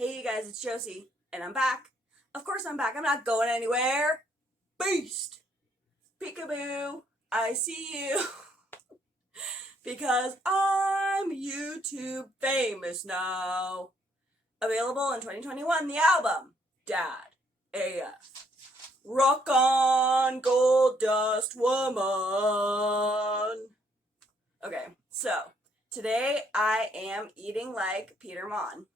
Hey you guys, it's Josie, and I'm back. Of course I'm back. I'm not going anywhere. Beast! Peekaboo! I see you. Because I'm YouTube famous now. Available in 2021, the album, Dad AF. Rock on, Gold Dust Woman. Okay, so today I am eating like Peter Monn.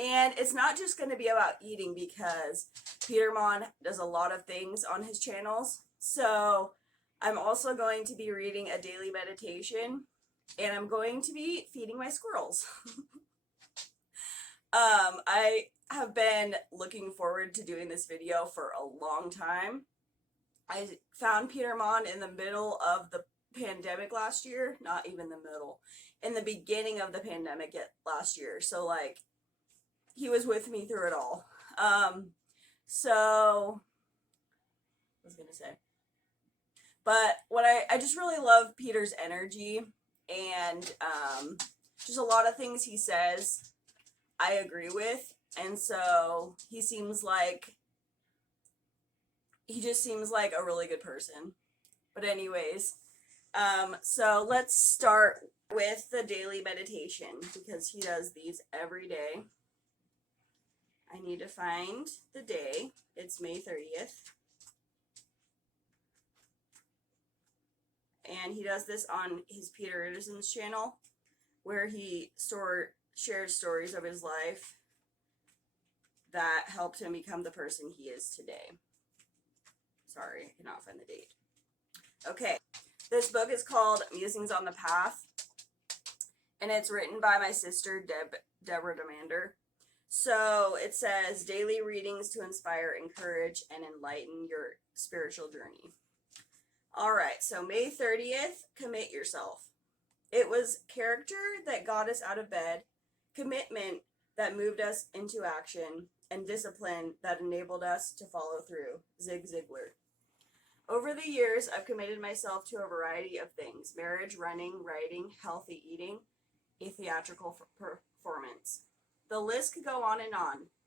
And it's not just going to be about eating because Peter Monn does a lot of things on his channels. So I'm also going to be reading a daily meditation and I'm going to be feeding my squirrels. I have been looking forward to doing this video for a long time. I found Peter Monn in the middle of the pandemic last year. Not even the middle. In the beginning of the pandemic last year. So like, he was with me through it all. So I was gonna say, but what I just really love Peter's energy and just a lot of things he says I agree with, and so he just seems like a really good person. But anyways, so let's start with the daily meditation because he does these every day. I need to find the day. It's May 30th. And he does this on his Peter Anderson's channel, where he shares stories of his life that helped him become the person he is today. Sorry, I cannot find the date. Okay, this book is called Musings on the Path, and it's written by my sister, Deborah Demander. So it says, daily readings to inspire, encourage, and enlighten your spiritual journey. All right, so May 30th, commit yourself. It was character that got us out of bed, commitment that moved us into action, and discipline that enabled us to follow through. Zig Ziglar. Over the years, I've committed myself to a variety of things: marriage, running, writing, healthy eating, a theatrical performance. The list could go on,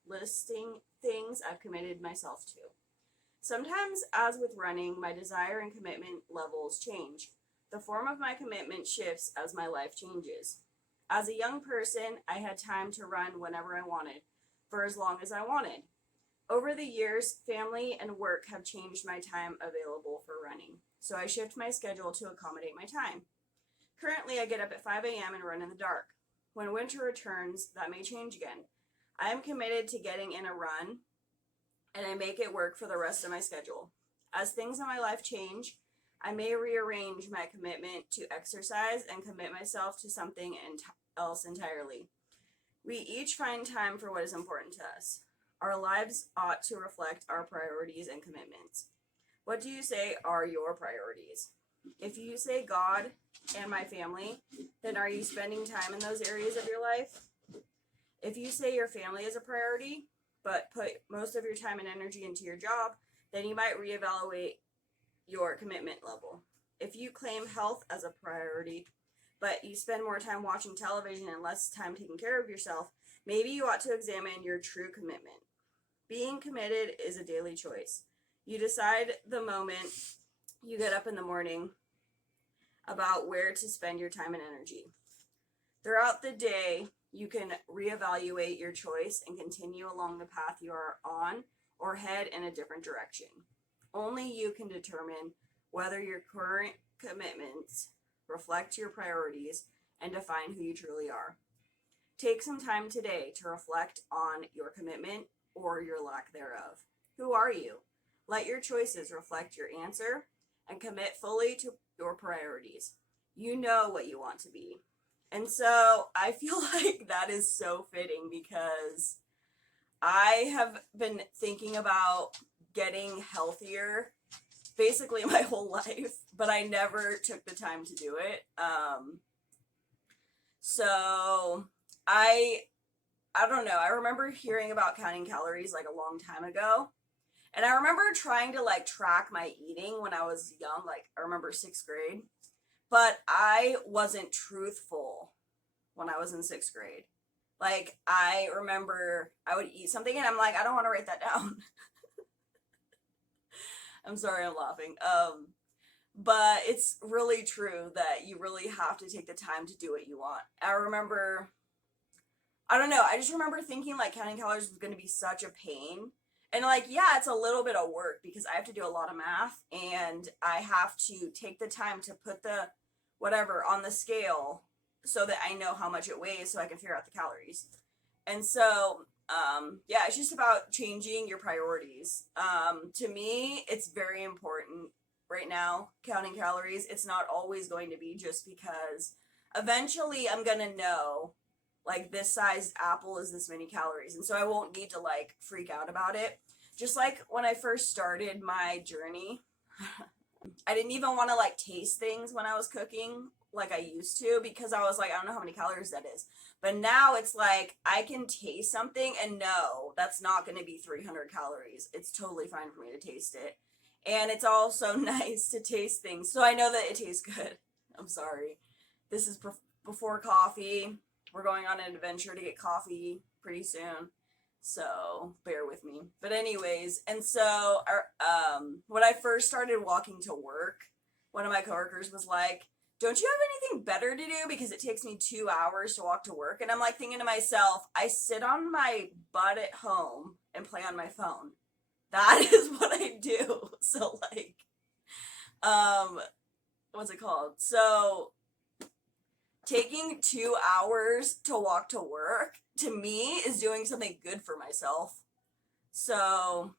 listing things I've committed myself to. Sometimes, as with running, my desire and commitment levels change. The form of my commitment shifts as my life changes. As a young person, I had time to run whenever I wanted, for as long as I wanted. Over the years, family and work have changed my time available for running, so I shift my schedule to accommodate my time. Currently, I get up at 5 a.m. and run in the dark. When winter returns, that may change again. I am committed to getting in a run, and I make it work for the rest of my schedule. As things in my life change, I may rearrange my commitment to exercise and commit myself to something else entirely. We each find time for what is important to us. Our lives ought to reflect our priorities and commitments. What do you say are your priorities? If you say God and my family, then are you spending time in those areas of your life? If you say your family is a priority, but put most of your time and energy into your job, then you might reevaluate your commitment level. If you claim health as a priority, but you spend more time watching television and less time taking care of yourself, maybe you ought to examine your true commitment. Being committed is a daily choice. You decide the moment you get up in the morning about where to spend your time and energy. Throughout the day, you can reevaluate your choice and continue along the path you are on or head in a different direction. Only you can determine whether your current commitments reflect your priorities and define who you truly are. Take some time today to reflect on your commitment or your lack thereof. Who are you? Let your choices reflect your answer and commit fully to your priorities. You know what you want to be. And so I feel like that is so fitting because I have been thinking about getting healthier basically my whole life, but I never took the time to do it. So I don't know. I remember hearing about counting calories like a long time ago. And I remember trying to like track my eating when I was young, like I remember 6th grade. But I wasn't truthful when I was in 6th grade. Like, I remember I would eat something and I'm like, I don't want to write that down. I'm sorry, I'm laughing. But it's really true that you really have to take the time to do what you want. I don't know, I just remember thinking like counting calories was going to be such a pain. And like, yeah, it's a little bit of work because I have to do a lot of math and I have to take the time to put the whatever on the scale so that I know how much it weighs so I can figure out the calories. And so, yeah, it's just about changing your priorities. To me, it's very important right now, counting calories. It's not always going to be just because eventually I'm going to know like this size apple is this many calories. And so I won't need to like freak out about it. Just like when I first started my journey, I didn't even want to like taste things when I was cooking like I used to because I was like, I don't know how many calories that is. But now it's like I can taste something and no, that's not going to be 300 calories. It's totally fine for me to taste it. And it's also nice to taste things. So I know that it tastes good. I'm sorry. This is before coffee. We're going on an adventure to get coffee pretty soon. So bear with me. But anyways, and so when I first started walking to work, one of my coworkers was like, don't you have anything better to do? Because it takes me 2 hours to walk to work. And I'm like thinking to myself, I sit on my butt at home and play on my phone. That is what I do. So like, what's it called? So taking 2 hours to walk to work to me is doing something good for myself. So,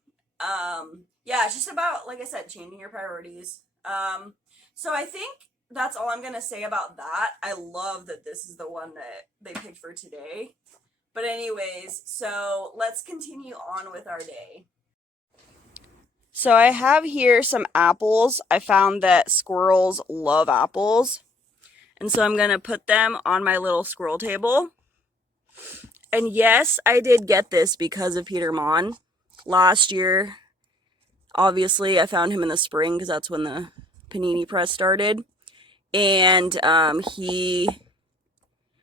yeah, it's just about, like I said, changing your priorities. So I think that's all I'm going to say about that. I love that this is the one that they picked for today. But anyways, so let's continue on with our day. So I have here some apples. I found that squirrels love apples. And so I'm going to put them on my little squirrel table. And yes, I did get this because of Peter Monn. Last year, obviously, I found him in the spring because that's when the panini press started. And he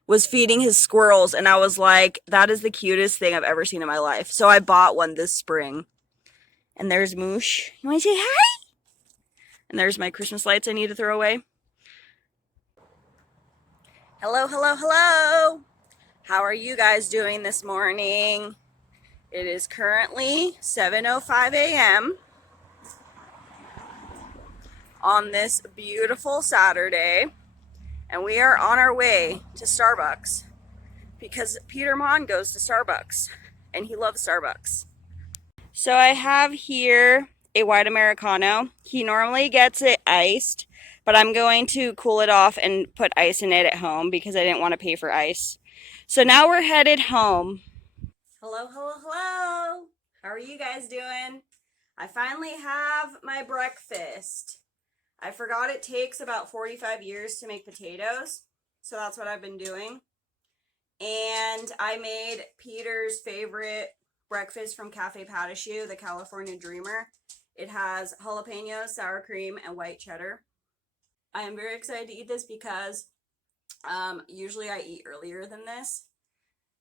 was feeding his squirrels. And I was like, that is the cutest thing I've ever seen in my life. So I bought one this spring. And there's Moosh. You want to say hi? And there's my Christmas lights I need to throw away. Hello, hello, hello. How are you guys doing this morning? It is currently 7:05 a.m. on this beautiful Saturday, and we are on our way to Starbucks because Peter Monn goes to Starbucks, and he loves Starbucks. So I have here a white Americano. He normally gets it iced, but I'm going to cool it off and put ice in it at home because I didn't want to pay for ice. So now we're headed home. Hello, hello, hello. How are you guys doing? I finally have my breakfast. I forgot it takes about 45 years to make potatoes, so that's what I've been doing. And I made Peter's favorite breakfast from Cafe Patishu, the California Dreamer. It has jalapeno, sour cream, and white cheddar. I am very excited to eat this because usually I eat earlier than this.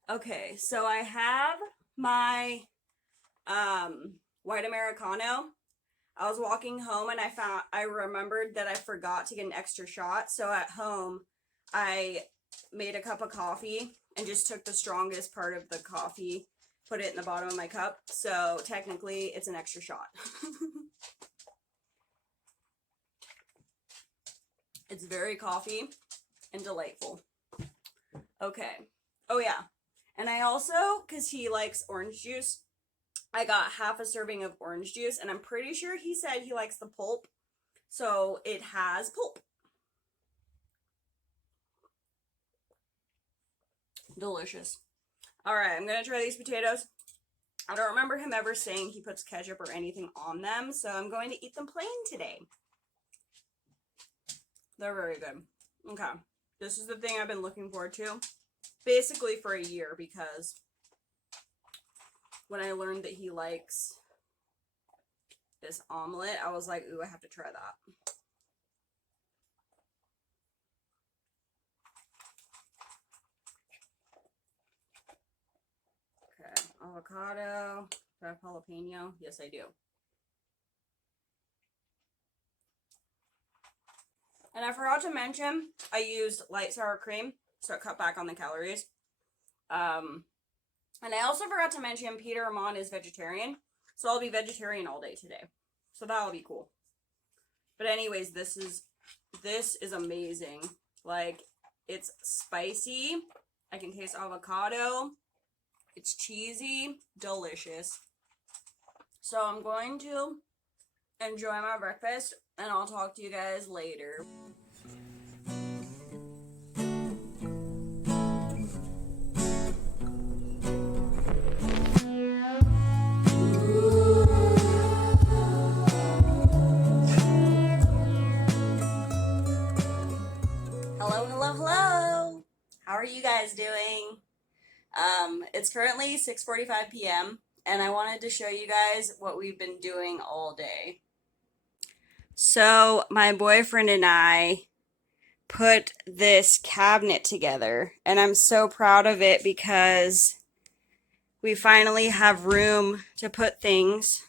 Okay, so I have my white Americano. I was walking home and I remembered that I forgot to get an extra shot. So at home, I made a cup of coffee and just took the strongest part of the coffee, put it in the bottom of my cup. So technically, it's an extra shot. It's very coffee and delightful. Okay. Oh, yeah. And I also, because he likes orange juice, I got half a serving of orange juice, and I'm pretty sure he said he likes the pulp, so it has pulp. Delicious. All right, I'm gonna try these potatoes. I don't remember him ever saying he puts ketchup or anything on them, so I'm going to eat them plain today. They're very good. Okay, this is the thing I've been looking forward to, basically for a year, because when I learned that he likes this omelet, I was like, ooh, I have to try that. avocado. Do I have jalapeno? Yes, I do. And I forgot to mention, I used light sour cream, so it cut back on the calories. And I also forgot to mention Peter or Monn is vegetarian, so I'll be vegetarian all day today. So that'll be cool. But anyways, this is amazing. Like, it's spicy. I can taste avocado. It's cheesy, delicious. So I'm going to enjoy my breakfast, and I'll talk to you guys later. Hello, hello, hello. How are you guys doing? It's currently 6:45 p.m. and I wanted to show you guys what we've been doing all day. So my boyfriend and I put this cabinet together, and I'm so proud of it because we finally have room to put things,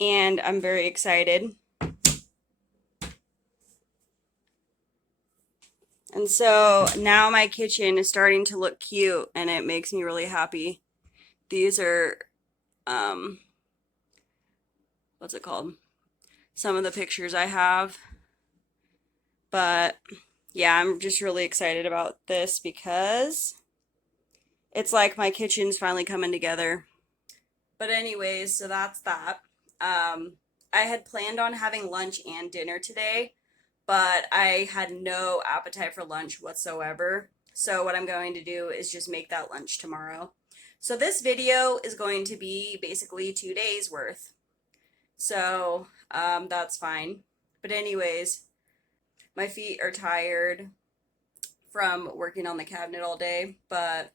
and I'm very excited. And so now my kitchen is starting to look cute, and it makes me really happy. These are, what's it called? Some of the pictures I have. But yeah, I'm just really excited about this because it's like my kitchen's finally coming together. But anyways, so that's that. I had planned on having lunch and dinner today, but I had no appetite for lunch whatsoever. So what I'm going to do is just make that lunch tomorrow. So this video is going to be basically 2 days worth. So that's fine. But anyways, my feet are tired from working on the cabinet all day, but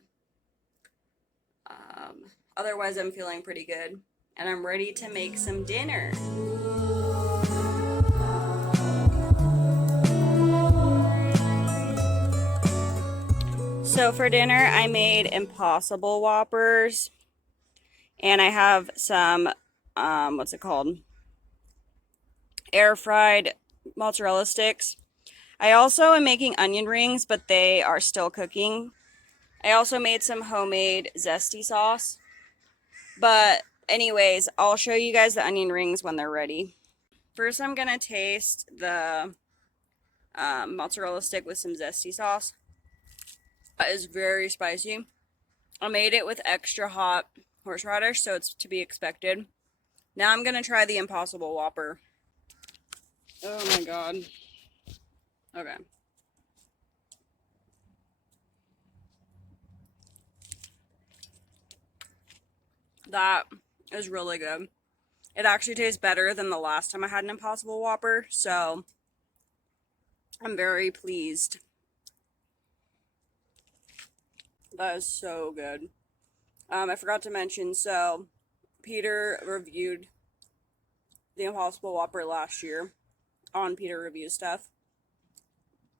otherwise I'm feeling pretty good. And I'm ready to make some dinner. So for dinner, I made Impossible Whoppers. And I have some, what's it called? Air fried mozzarella sticks. I also am making onion rings, but they are still cooking. I also made some homemade zesty sauce. But anyways, I'll show you guys the onion rings when they're ready. First, I'm going to taste the mozzarella stick with some zesty sauce. It is very spicy. I made it with extra hot horseradish, so it's to be expected. Now I'm going to try the Impossible Whopper. Oh my god. Okay. That is really good. It actually tastes better than the last time I had an Impossible Whopper, so I'm very pleased. That is so good. I forgot to mention, so Peter reviewed the Impossible Whopper last year on Peter Review Stuff,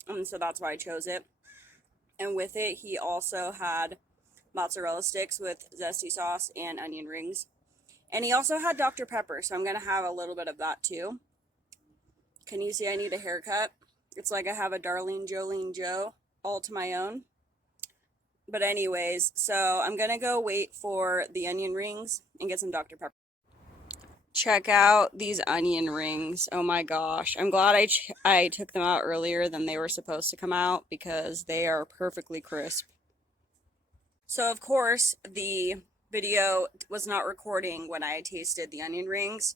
and so that's why I chose it. And with it, he also had mozzarella sticks with zesty sauce and onion rings. And he also had Dr. Pepper, so I'm going to have a little bit of that too. Can you see I need a haircut? It's like I have a Darlene Jolene Joe all to my own. But anyways, so I'm going to go wait for the onion rings and get some Dr. Pepper. Check out these onion rings. Oh my gosh. I'm glad I took them out earlier than they were supposed to come out because they are perfectly crisp. So of course, the video was not recording when I tasted the onion rings.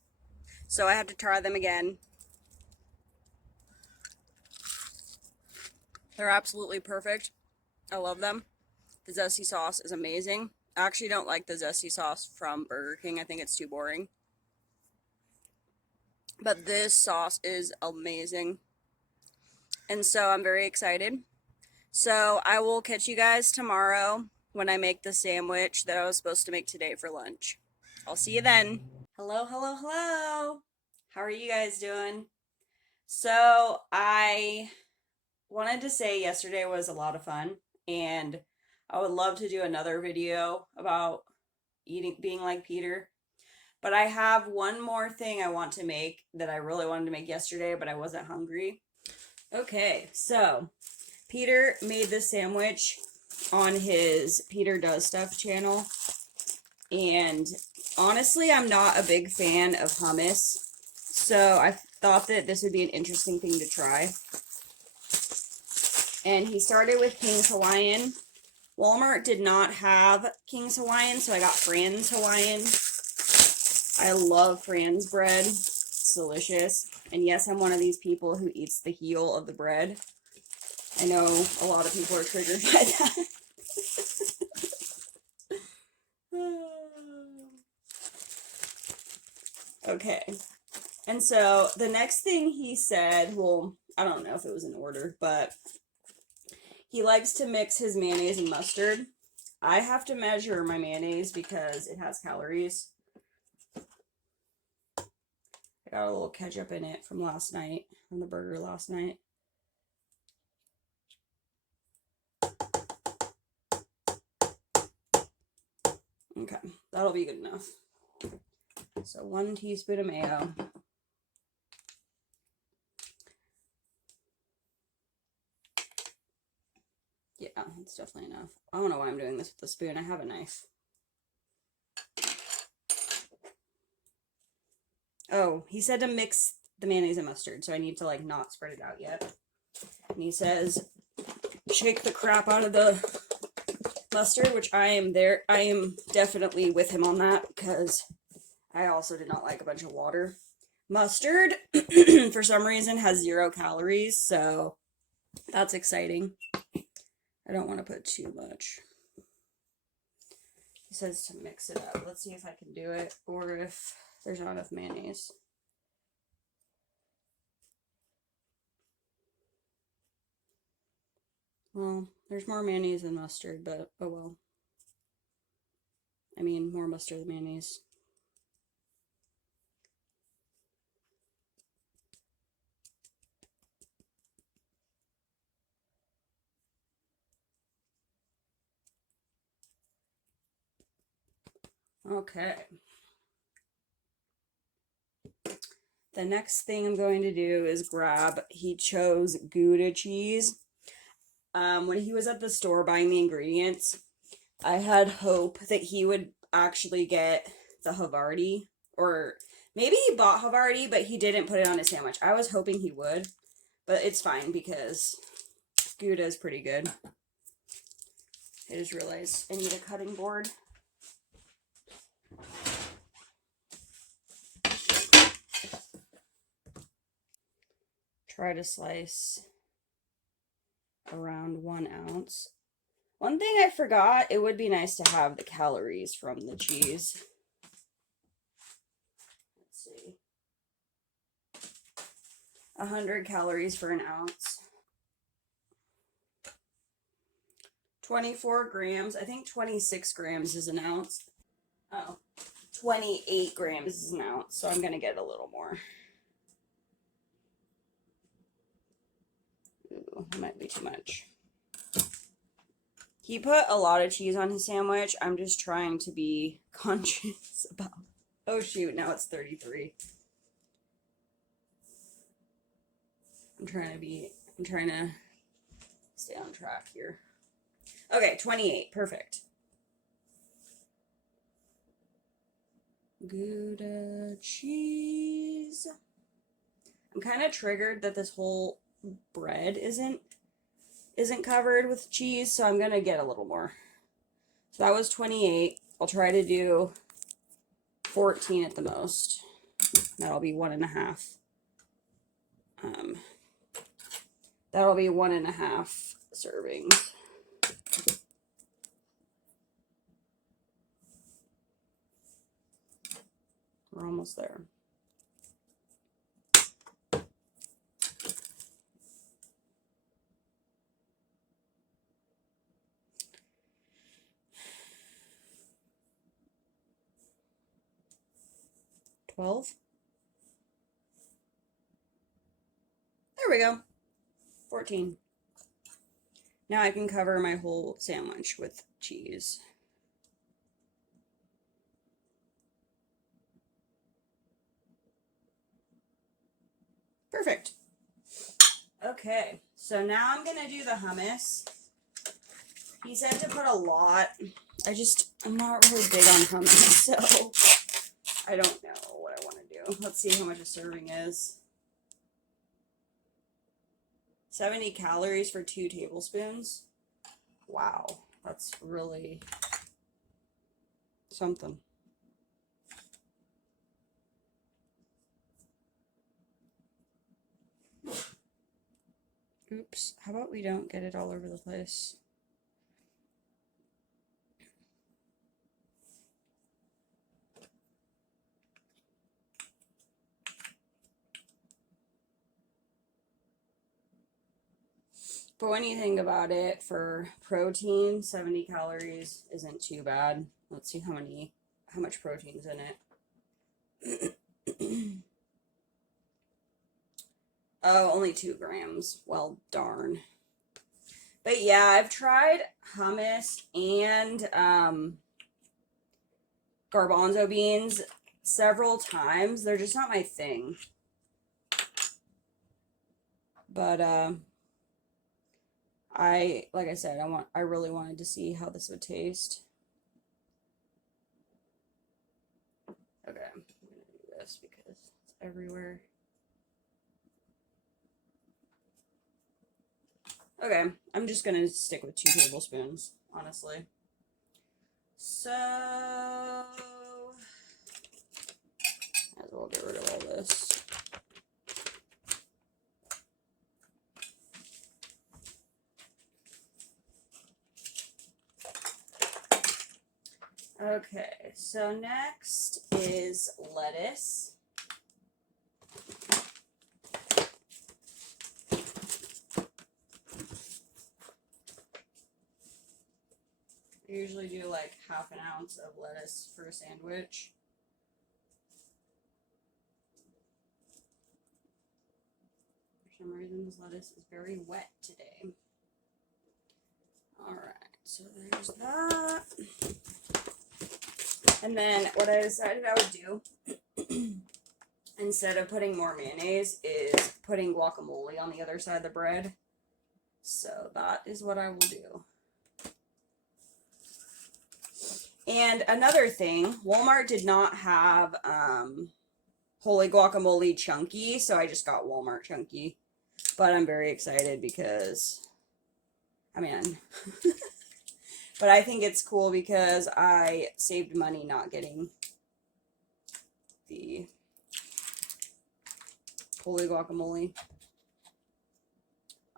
So I had to try them again. They're absolutely perfect. I love them. The zesty sauce is amazing. I actually don't like the zesty sauce from Burger King. I think it's too boring. But this sauce is amazing. And so I'm very excited. So I will catch you guys tomorrow when I make the sandwich that I was supposed to make today for lunch. I'll see you then. Hello, hello, hello. How are you guys doing? So I wanted to say yesterday was a lot of fun, and I would love to do another video about being like Peter. But I have one more thing I want to make that I really wanted to make yesterday, but I wasn't hungry. Okay, so Peter made this sandwich on his Peter Does Stuff channel. And honestly, I'm not a big fan of hummus. So I thought that this would be an interesting thing to try. And he started with King's Hawaiian. Walmart did not have King's Hawaiian, so I got Fran's Hawaiian. I love Fran's bread. It's delicious. And yes, I'm one of these people who eats the heel of the bread. I know a lot of people are triggered by that. Okay. And so the next thing he said, well, I don't know if it was in order, but he likes to mix his mayonnaise and mustard. I have to measure my mayonnaise because it has calories. I got a little ketchup in it from last night, from the burger last night. Okay, that'll be good enough. So 1 teaspoon of mayo. Yeah, that's definitely enough. I don't know why I'm doing this with a spoon. I have a knife. Oh, he said to mix the mayonnaise and mustard, so I need to, like, not spread it out yet. And he says, shake the crap out of the mustard, which I am definitely with him on that, because I also did not like a bunch of water. Mustard, for some reason, has 0 calories, so that's exciting. I don't want to put too much. He says to mix it up. Let's see if I can do it, or if there's not enough mayonnaise. Well, there's more mayonnaise than mustard, but oh well. I mean, more mustard than mayonnaise. Okay. The next thing I'm going to do is he chose Gouda cheese. When he was at the store buying the ingredients, I had hope that he would actually get the Havarti, or maybe he bought Havarti, but he didn't put it on his sandwich. I was hoping he would, but it's fine because Gouda is pretty good. I just realized I need a cutting board. Try to slice around 1 ounce. One thing I forgot, it would be nice to have the calories from the cheese. Let's see. 100 calories for an ounce. 24 grams. I think 26 grams is an ounce. Oh, 28 grams is an ounce, so I'm going to get a little more. Ooh, that might be too much. He put a lot of cheese on his sandwich. I'm just trying to be conscious about... Oh shoot, now it's 33. I'm trying to stay on track here. Okay, 28, perfect. Gouda cheese. I'm kind of triggered that this whole bread isn't covered with cheese, so I'm gonna get a little more. So that was 28. I'll try to do 14 at the most. That'll be 1.5. That'll be 1.5 servings. We're almost there. There we go. 14. Now I can cover my whole sandwich with cheese. Perfect. Okay, so now I'm going to do the hummus. He said to put a lot. I'm not really big on hummus, so I don't know what I want to do. Let's see how much a serving is. 70 calories for 2 tablespoons. Wow, that's really something. Oops, how about we don't get it all over the place? But when you think about it, for protein, 70 calories isn't too bad. Let's see how much protein's in it. Oh, only 2 grams. Well, darn. But yeah, I've tried hummus and garbanzo beans several times. They're just not my thing. But like I said, I really wanted to see how this would taste. Okay, I'm gonna do this because it's everywhere. Okay, I'm just gonna stick with 2 tablespoons, honestly. So, might as well get rid of all this. Okay, so next is lettuce. I usually do like half an ounce of lettuce for a sandwich. For some reason, this lettuce is very wet today. Alright, so there's that. And then what I decided I would do, instead of putting more mayonnaise, is putting guacamole on the other side of the bread. So that is what I will do. And another thing, Walmart did not have Holy Guacamole Chunky, so I just got Walmart Chunky. But I'm very excited because, I mean, but I think it's cool because I saved money not getting the Holy Guacamole.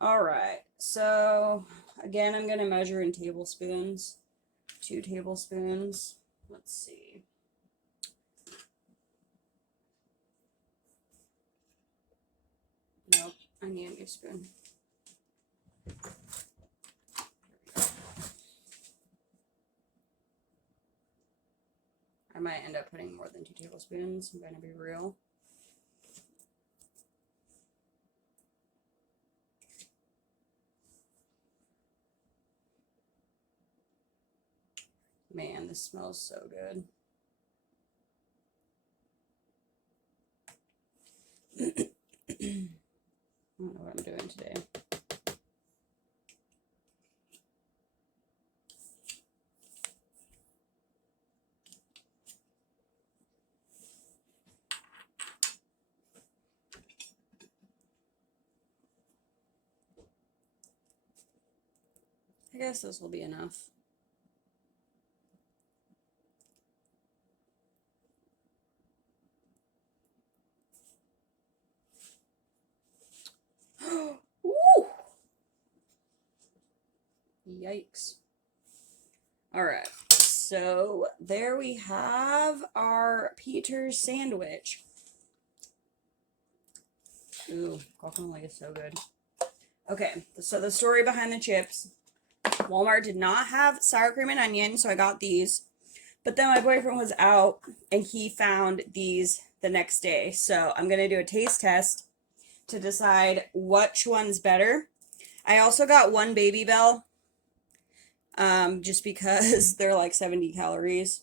Alright, so again, I'm going to measure in tablespoons. 2 tablespoons. Let's see. Nope, I need a new spoon. I might end up putting more than 2 tablespoons. I'm going to be real. Man, this smells so good. I don't know what I'm doing today. I guess this will be enough. Woo! Yikes. Alright, so there we have our Peter's sandwich. Ooh, guacamole is so good. Okay, so the story behind the chips. Walmart did not have sour cream and onion, so I got these. But then my boyfriend was out, and he found these the next day. So I'm going to do a taste test to decide which one's better. I also got one Baby Bell, just because they're like 70 calories.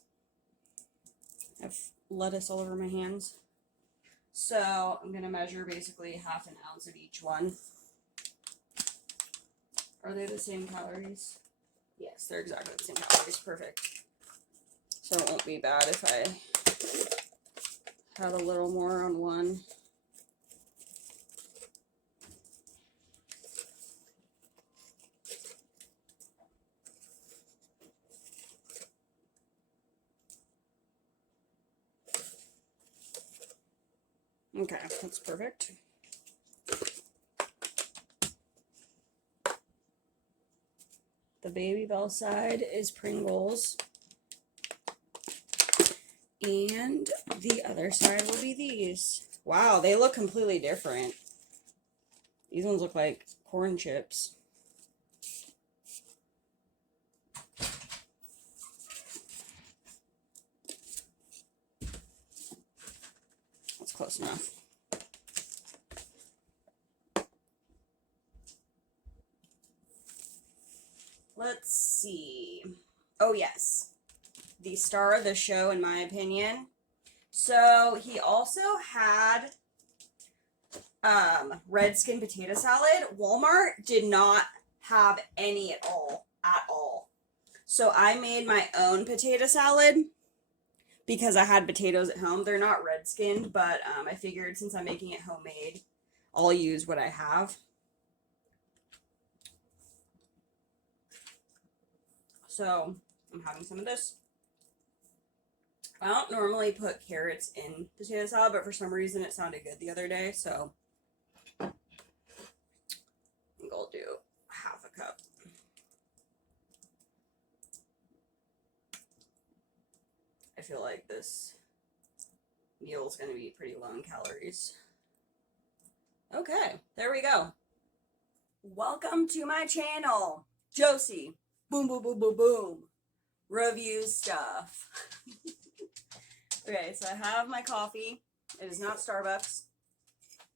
I have lettuce all over my hands. So I'm going to measure basically half an ounce of each one. Are they the same calories? Yes, they're exactly the same calories. Perfect. So it won't be bad if I had a little more on one. Okay, that's perfect. The Baby Bell side is Pringles. And the other side will be these. Wow, they look completely different. These ones look like corn chips. That's close enough. Let's see. Oh, yes. The star of the show, in my opinion. So, he also had red skin potato salad. Walmart did not have any at all. So, I made my own potato salad because I had potatoes at home. They're not red skinned, but I figured since I'm making it homemade, I'll use what I have. So, I'm having some of this. I don't normally put carrots in potato salad, but for some reason it sounded good the other day, so I think I'll do half a cup. I feel like this meal is going to be pretty low in calories. Okay, there we go. Welcome to my channel, Josie. Boom, boom, boom, boom, boom. Review stuff. Okay, so I have my coffee. It is not Starbucks.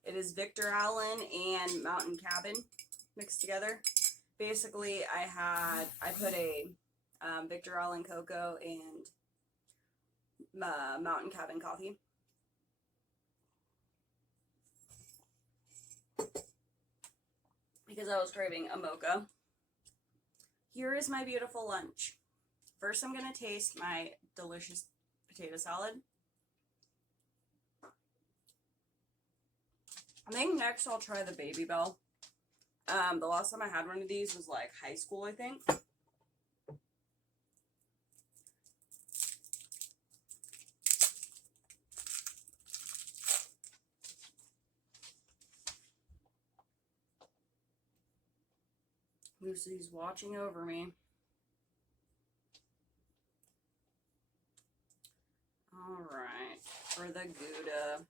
It is Victor Allen and Mountain Cabin mixed together. Basically, I put a Victor Allen cocoa and Mountain Cabin coffee. Because I was craving a mocha. Here is my beautiful lunch. First, I'm going to taste my delicious potato salad. I think next I'll try the Baby Bell. The last time I had one of these was like high school, I think. Lucy's watching over me. Alright, for the Gouda.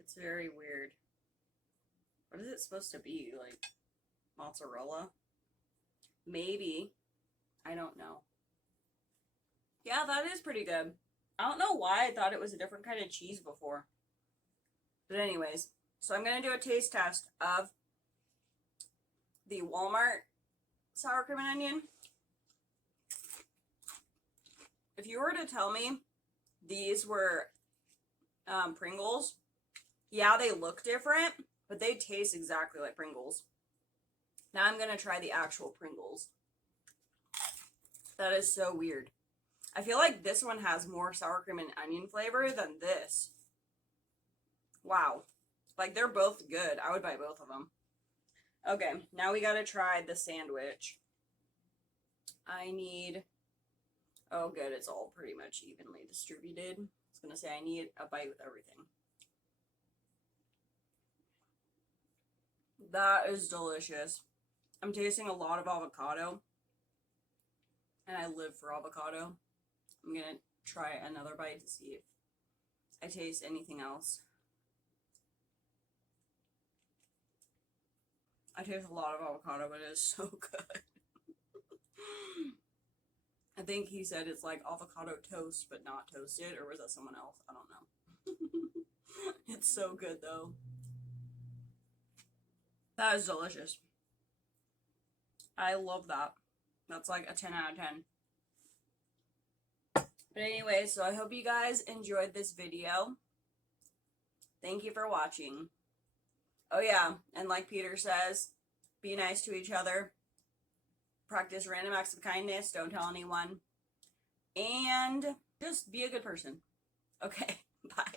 It's very weird. What is it supposed to be? Like mozzarella? Maybe. I don't know. Yeah, that is pretty good. I don't know why I thought it was a different kind of cheese before. But anyways, so I'm going to do a taste test of the Walmart sour cream and onion. If you were to tell me these were Pringles, yeah, they look different, but they taste exactly like Pringles. Now I'm going to try the actual Pringles. That is so weird. I feel like this one has more sour cream and onion flavor than this. Wow. Like, they're both good. I would buy both of them. Okay, now we gotta try the sandwich. I need... Oh, good. It's all pretty much evenly distributed. I was gonna say I need a bite with everything. That is delicious. I'm tasting a lot of avocado. And I live for avocado. I'm gonna try another bite to see if I taste anything else. I taste a lot of avocado, but it is so good. I think he said it's like avocado toast, but not toasted, or was that someone else? I don't know. It's so good, though. That is delicious. I love that. That's like a 10 out of 10. But anyway, so I hope you guys enjoyed this video. Thank you for watching. Oh yeah, and like Peter says, be nice to each other. Practice random acts of kindness. Don't tell anyone. And just be a good person. Okay, bye.